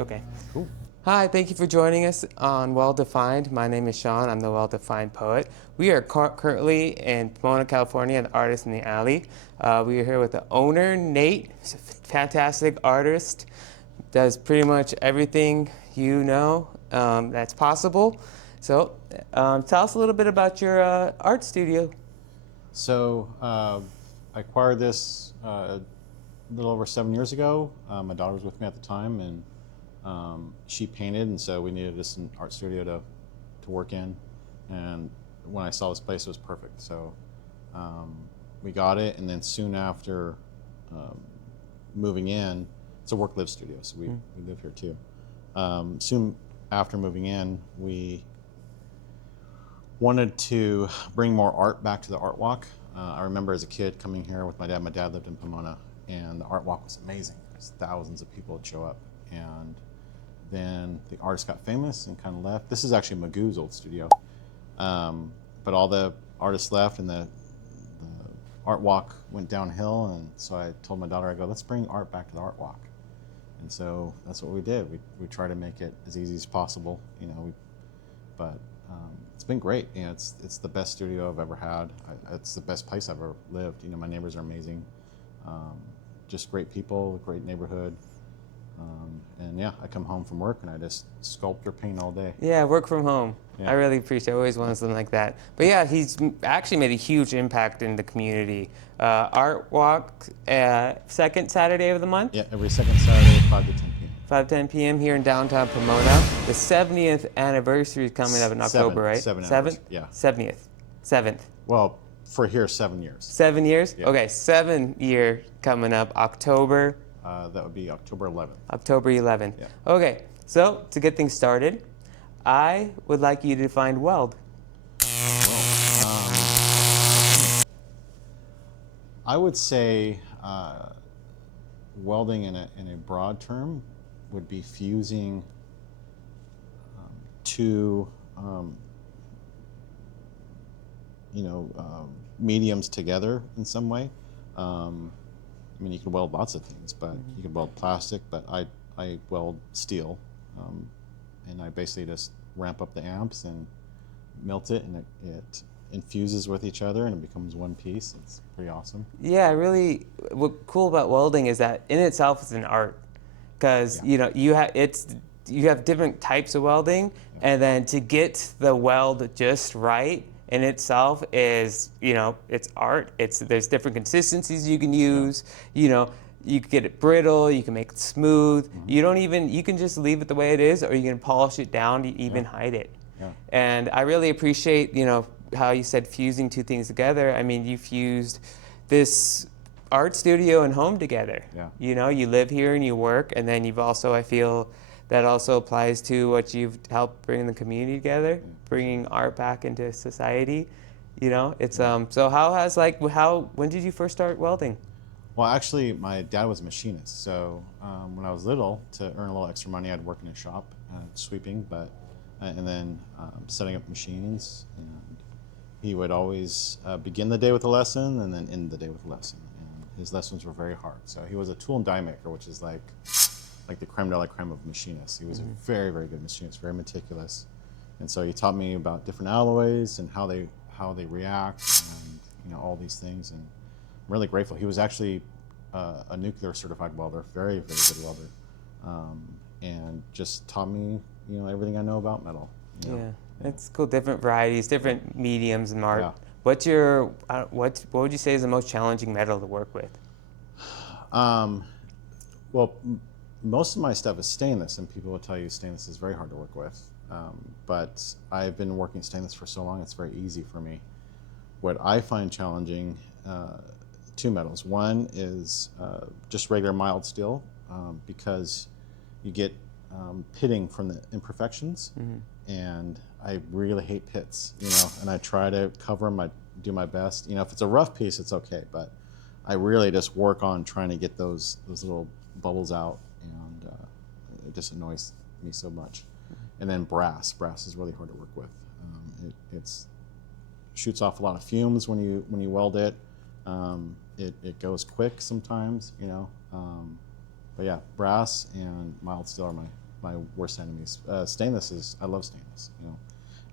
Okay. Cool. Hi, thank you for joining us on Well Defined. My name is Sean. I'm the Well Defined poet. We are currently in Pomona, California, the Artist in the Alley. We are here with the owner, Nate. He's a fantastic artist. Does pretty much everything that's possible. So, tell us a little bit about your art studio. So I acquired this a little over 7 years ago. My daughter was with me at the time, and she painted, and so we needed just an art studio to work in. And when I saw this place, it was perfect. So we got it, and then soon after um, moving in, it's a work-live studio, so we live here too. Soon after moving in, we wanted to bring more art back to the art walk. I remember as a kid coming here with my dad. My dad lived in Pomona, and the art walk was amazing. There's thousands of people would show up, and then the artist got famous and kind of left. This is actually Magoo's old studio, but all the artists left, and the art walk went downhill. And so I told my daughter, I go, let's bring art back to the art walk. And so that's what we did. We try to make it as easy as possible, but it's been great. It's the best studio I've ever had. It's the best place I've ever lived. My neighbors are amazing. Just great people, great neighborhood. And yeah, I come home from work and I just sculpt or paint all day. Yeah, work from home. Yeah. I really appreciate it. I always wanted something like that. But yeah, he's actually made a huge impact in the community. Art Walk, second Saturday of the month, Yeah, every second Saturday, 5 to 10 p.m. 5:10 p.m. here in downtown Pomona. The 70th anniversary is coming up in October, right? Seven Seventh? anniversary, yeah. 70th. 7th. Well, for here, 7 years. 7 years? Yeah. Okay, 7 year coming up, October That would be October 11th. October 11th. Yeah. Okay, so to get things started, I would like you to define Weld. I would say welding in a broad term would be fusing two mediums together in some way. You can weld lots of things, but you can weld plastic, but I weld steel, and I basically just ramp up the amps and melt it, and it infuses with each other and it becomes one piece. It's pretty awesome. Yeah, really, what's cool about welding is that in itself it's an art, because Yeah. you have different types of welding, and then to get the weld just right in itself is it's art. There's different consistencies you can use. You can get it brittle, you can make it smooth. You can just leave it the way it is, or you can polish it down to even hide it. Yeah. And I really appreciate how you said fusing two things together. I mean, you fused this art studio and home together. Yeah. You live here and you work, and then you've also, I feel that also applies to what you've helped bring the community together, bringing art back into society. It's so when did you first start welding? Well, actually, my dad was a machinist, so when I was little, to earn a little extra money, I'd work in a shop sweeping, and then setting up machines. And he would always begin the day with a lesson and then end the day with a lesson. And his lessons were very hard. So he was a tool and die maker, which is like the creme de la creme of machinists. He was a very, very good machinist, very meticulous. And so he taught me about different alloys and how they react, and all these things. And I'm really grateful. He was actually a nuclear certified welder, very, very good welder, and just taught me everything I know about metal. Yeah, it's cool. Different varieties, different mediums and art. Yeah. What would you say is the most challenging metal to work with? Well, most of my stuff is stainless, and people will tell you stainless is very hard to work with. But I've been working stainless for so long, it's very easy for me. What I find challenging, two metals. One is just regular mild steel, because you get pitting from the imperfections, and I really hate pits, and I try to cover them. I do my best. If it's a rough piece, it's okay, but I really just work on trying to get those little bubbles out, and it just annoys me so much. And then brass. Brass is really hard to work with. It shoots off a lot of fumes when you weld it. It goes quick sometimes, But yeah, brass and mild steel are my my worst enemies. Stainless is, I love stainless, you know.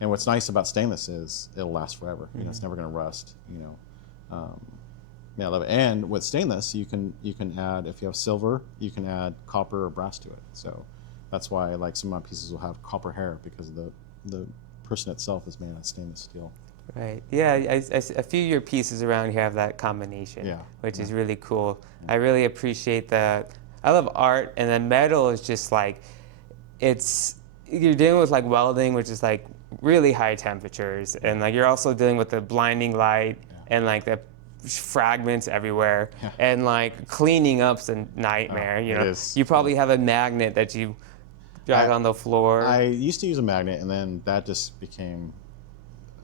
And what's nice about stainless is it'll last forever. You know, it's never going to rust. You know, yeah, I love it. And with stainless, you can add, if you have silver, you can add copper or brass to it. So that's why like some of my pieces will have copper hair, because the person itself is made out of stainless steel. Right. Yeah, a few of your pieces around here have that combination, Yeah. which is really cool. I really appreciate that. I love art, and then metal is just like, you're dealing with like welding, which is like really high temperatures, and like you're also dealing with the blinding light and like the fragments everywhere, and like cleaning up's a nightmare. You it know, is. you probably have a magnet that you drag on the floor. I used to use a magnet, and then that just became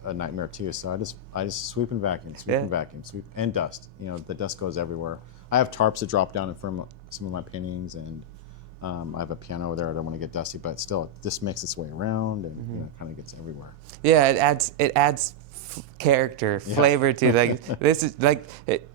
a nightmare too. So I just sweep and vacuum, sweep and dust. You know, the dust goes everywhere. I have tarps that drop down in front of some of my paintings, and I have a piano over there. I don't want to get dusty, but still, it just makes its way around, and you know, kind of gets everywhere. Yeah, it adds character, flavor to like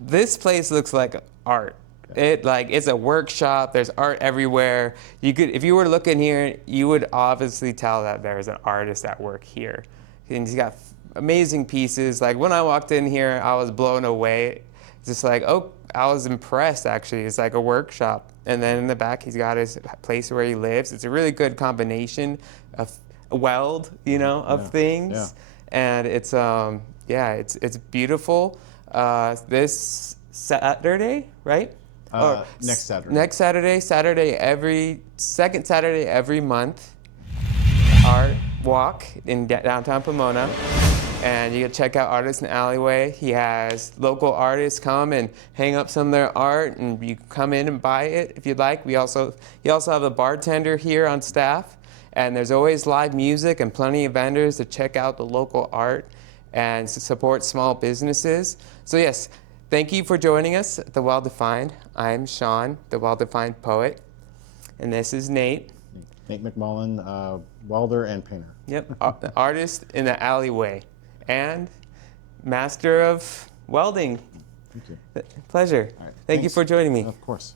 this place looks like art. It's a workshop. There's art everywhere. If you were to look in here, you would obviously tell that there's an artist at work here. And he's got amazing pieces. Like when I walked in here, I was blown away. Just like, oh, I was impressed actually. It's like a workshop. And then in the back, he's got his place where he lives. It's a really good combination of Weld, you know, of things. Yeah. And it's it's beautiful. This Saturday, right? Next Saturday. Next Saturday, second Saturday every month. Art walk in downtown Pomona, and you can check out Artists in the Alleyway. He has local artists come and hang up some of their art, and you can come in and buy it if you'd like. You also have a bartender here on staff, and there's always live music and plenty of vendors to check out the local art and to support small businesses. So yes, thank you for joining us at the Well Defined. I'm Sean, the Well Defined poet, and this is Nate. Nate McMullan, welder and painter. Yep, artist in the alleyway and master of welding. Thank you. Pleasure. All right, Thank you for joining me. Of course.